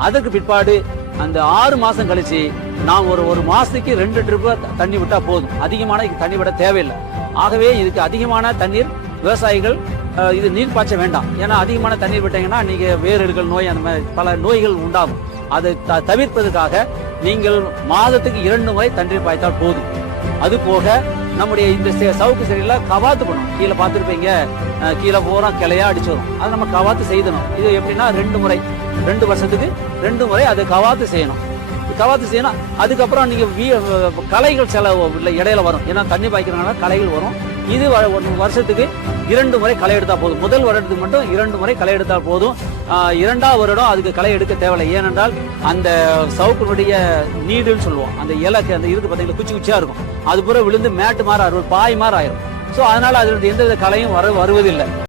அதற்கு பிற்பாடு அந்த ஆறு மாசம் கழிச்சு நாம் ஒரு ஒரு மாசத்துக்கு ரெண்டு ட்ரிப்பு தண்ணி விட்டா போதும். அதிகமான இதுக்கு தண்ணி விட தேவையில்லை. ஆகவே இதுக்கு அதிகமான தண்ணீர் விவசாயிகள் இது நீர் பாய்ச்ச வேண்டாம். ஏன்னா அதிகமான தண்ணீர் விட்டீங்கன்னா நீங்க வேரடுகள் நோய் அந்த மாதிரி பல நோய்கள் உண்டாகும். அதை த- தவிர்ப்பதற்காக நீங்கள் மாதத்துக்கு இரண்டு முறை தண்ணீர் பாய்த்தால் போதும். அது போக நம்முடைய இந்த சவுக்கு செடியில கவாத்து பண்ணும் கீழே பார்த்துருப்பீங்க. கீழே போறோம் கிளையா அடிச்சு வரும் அதை நம்ம கவாத்து செய்தணும். இது எப்படின்னா ரெண்டு முறை. ரெண்டு வருஷத்துக்கு ரெண்டு முறை அதை கவாத்து செய்யணும். கவாத்து செய்யணும். அதுக்கப்புறம் நீங்கள் வீ- களைகள் சில இல்லை இடையில வரும். ஏன்னா தண்ணி பாய்க்கிறனால களைகள் வரும். இது வ- ஒரு வருஷத்துக்கு இரண்டு முறை களை எடுத்தால் போதும். முதல் வருடத்துக்கு மட்டும் இரண்டு முறை களை எடுத்தால் போதும். இரண்டாவது வருடம் அதுக்கு களை எடுக்க தேவையில்லை. ஏனென்றால் அந்த சவுக்கினுடைய நீடுன்னு சொல்லுவோம். அந்த இலக்கு அந்த இருக்கு பார்த்தீங்கன்னா குச்சி குச்சியாக இருக்கும். அது பூரா விழுந்து மேட்டு மாற ஆயிரும் பாய் மாதிரி ஆயிரும். ஸோ அதனால் அதில் எந்தவித கலையும் வர வருவதில்லை.